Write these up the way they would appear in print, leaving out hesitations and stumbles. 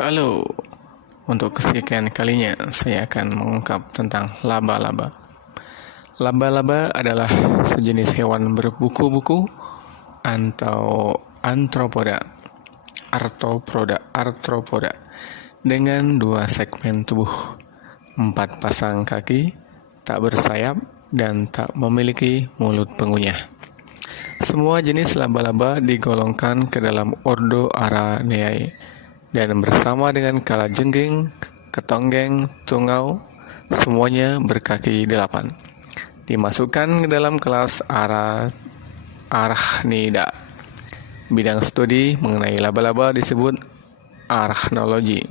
Halo, untuk kesekian kalinya saya akan mengungkap tentang laba-laba. Laba-laba adalah sejenis hewan berbuku-buku atau arthropoda dengan dua segmen tubuh, 4 pasang kaki, tak bersayap, dan tak memiliki mulut pengunyah. Semua jenis laba-laba digolongkan ke dalam ordo Araneae dan bersama dengan kalajengking, ketonggeng, tungau, semuanya berkaki 8. Dimasukkan ke dalam kelas Arachnida. Bidang studi mengenai laba-laba disebut arachnologi.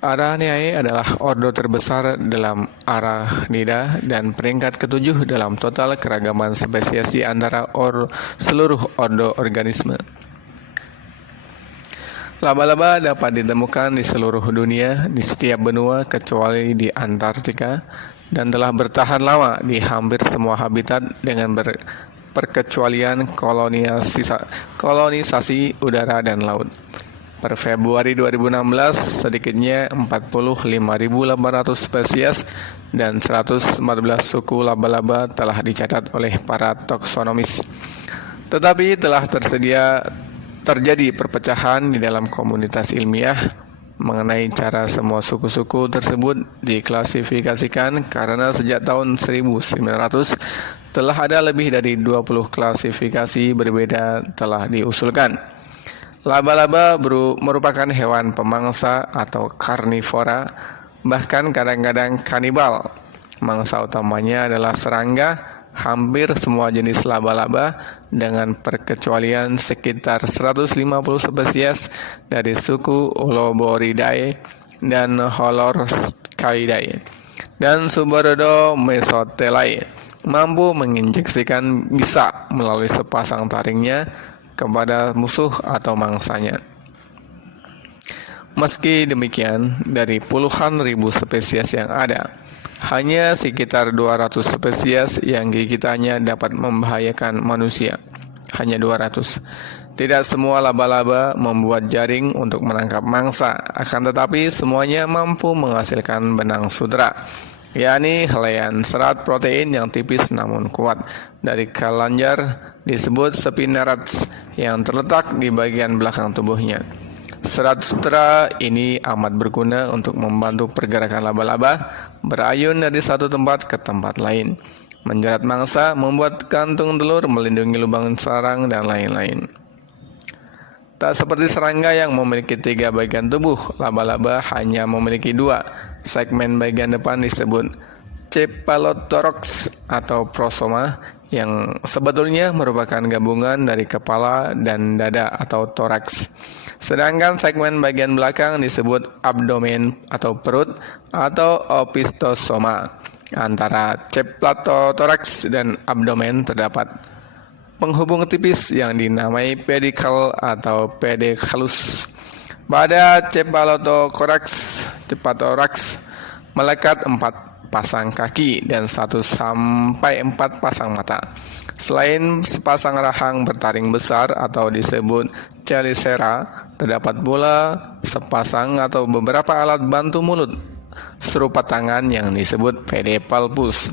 Araneae adalah ordo terbesar dalam Arachnida dan peringkat ke-7 dalam total keragaman spesies di antara seluruh ordo organisme. Laba-laba dapat ditemukan di seluruh dunia, di setiap benua kecuali di Antartika, dan telah bertahan lama di hampir semua habitat dengan perkecualian kolonisasi udara dan laut. Per Februari 2016, sedikitnya 45.800 spesies dan 114 suku laba-laba telah dicatat oleh para taksonomis. Tetapi telah terjadi perpecahan di dalam komunitas ilmiah mengenai cara semua suku-suku tersebut diklasifikasikan karena sejak tahun 1900 telah ada lebih dari 20 klasifikasi berbeda telah diusulkan. Laba-laba merupakan hewan pemangsa atau karnivora, bahkan kadang-kadang kanibal. Mangsa utamanya adalah serangga. Hampir semua jenis laba-laba dengan perkecualian sekitar 150 spesies dari suku Uloboridae dan Holorcheidae dan Subordo Mesotelae mampu menginjeksikan bisa melalui sepasang taringnya kepada musuh atau mangsanya. Meski demikian, dari puluhan ribu spesies yang ada, hanya sekitar 200 spesies yang gigitannya dapat membahayakan manusia. Hanya 200. Tidak semua laba-laba membuat jaring untuk menangkap mangsa, akan tetapi semuanya mampu menghasilkan benang sutera, yakni helaian serat protein yang tipis namun kuat dari kelenjar disebut spinnerets yang terletak di bagian belakang tubuhnya. Serat sutera ini amat berguna untuk membantu pergerakan laba-laba berayun dari satu tempat ke tempat lain, menjerat mangsa, membuat kantung telur, melindungi lubang sarang, dan lain-lain. Tak seperti serangga yang memiliki 3 bagian tubuh, laba-laba hanya memiliki 2. Segmen bagian depan disebut cephalothorax atau prosoma, yang sebetulnya merupakan gabungan dari kepala dan dada atau toraks. Sedangkan segmen bagian belakang disebut abdomen atau perut atau opistosoma. Antara cephalothorax dan abdomen terdapat penghubung tipis yang dinamai pedicle atau pedicellus. Pada cephalothorax melekat 4 pasang kaki dan 1 sampai 4 pasang mata. Selain sepasang rahang bertaring besar atau disebut chelicera, terdapat pula sepasang atau beberapa alat bantu mulut serupa tangan yang disebut pedipalpus.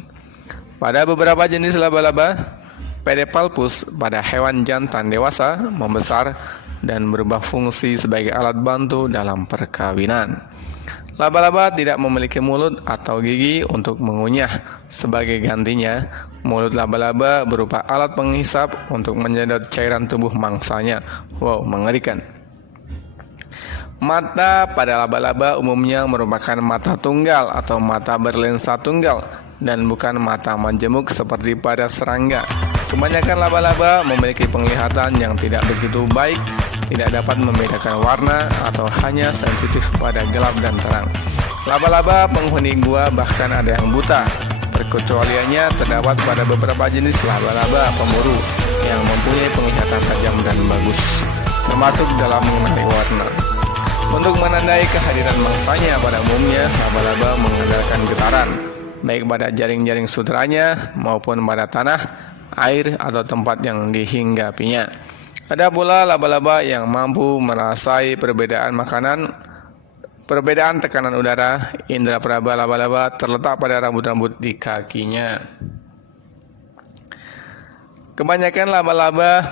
Pada beberapa jenis laba-laba, pedipalpus pada hewan jantan dewasa membesar dan berubah fungsi sebagai alat bantu dalam perkawinan. Laba-laba tidak memiliki mulut atau gigi untuk mengunyah. Sebagai gantinya, mulut laba-laba berupa alat penghisap untuk menyedot cairan tubuh mangsanya. Wow, mengerikan. Mata pada laba-laba umumnya merupakan mata tunggal atau mata berlensa tunggal dan bukan mata majemuk seperti pada serangga. Kebanyakan laba-laba memiliki penglihatan yang tidak begitu baik, tidak dapat membedakan warna atau hanya sensitif pada gelap dan terang. Laba-laba penghuni gua bahkan ada yang buta. Perkecualiannya terdapat pada beberapa jenis laba-laba pemburu yang mempunyai penglihatan tajam dan bagus, termasuk dalam mengenai warna. Untuk menandai kehadiran mangsanya pada umumnya, laba-laba mengandalkan getaran, baik pada jaring-jaring suteranya maupun pada tanah, air, atau tempat yang dihinggapinya. Ada pula laba-laba yang mampu merasai perbedaan makanan Perbedaan tekanan udara, indera peraba laba-laba terletak pada rambut-rambut di kakinya. Kebanyakan laba-laba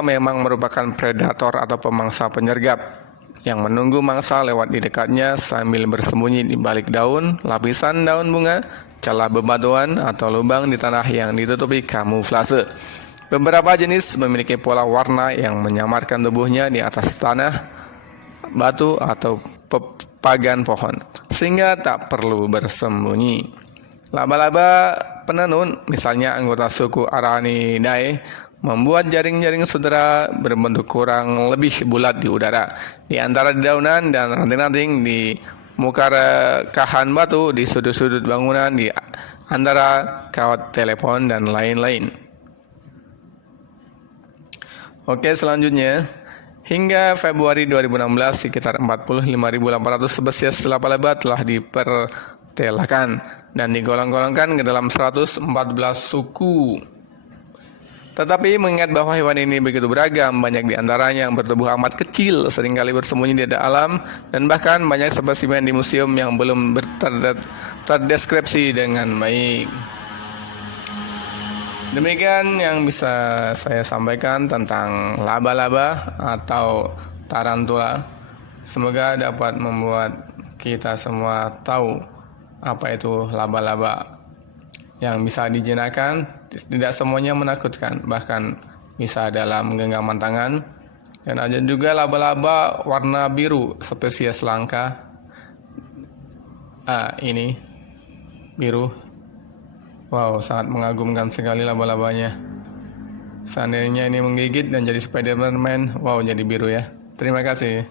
memang merupakan predator atau pemangsa penyergap yang menunggu mangsa lewat di dekatnya sambil bersembunyi di balik daun, lapisan daun bunga, celah bebatuan atau lubang di tanah yang ditutupi kamuflase. Beberapa jenis memiliki pola warna yang menyamarkan tubuhnya di atas tanah, batu atau pagan pohon, sehingga tak perlu bersembunyi. Laba-laba penenun, misalnya anggota suku Aranidae, membuat jaring-jaring sutera berbentuk kurang lebih bulat di udara, di antara dedaunan dan ranting-ranting, di muka rekahan batu, di sudut-sudut bangunan, di antara kawat telepon, dan lain-lain. Oke, selanjutnya. Hingga Februari 2016, sekitar 45.800 spesies laba-laba telah dipertelakan dan digolong-golongkan ke dalam 114 suku. Tetapi mengingat bahwa hewan ini begitu beragam, banyak di antaranya yang bertubuh amat kecil, seringkali bersembunyi di alam, dan bahkan banyak spesimen di museum yang belum terdeskripsi dengan baik. Demikian yang bisa saya sampaikan tentang laba-laba atau tarantula. Semoga dapat membuat kita semua tahu apa itu laba-laba yang bisa dijinakan. Tidak semuanya menakutkan, bahkan bisa dalam genggaman tangan. Dan ada juga laba-laba warna biru, spesies langka. Ini biru. Wow, sangat mengagumkan sekali laba-labanya. Seandainya ini menggigit dan jadi Spider-Man, wow, jadi biru ya. Terima kasih.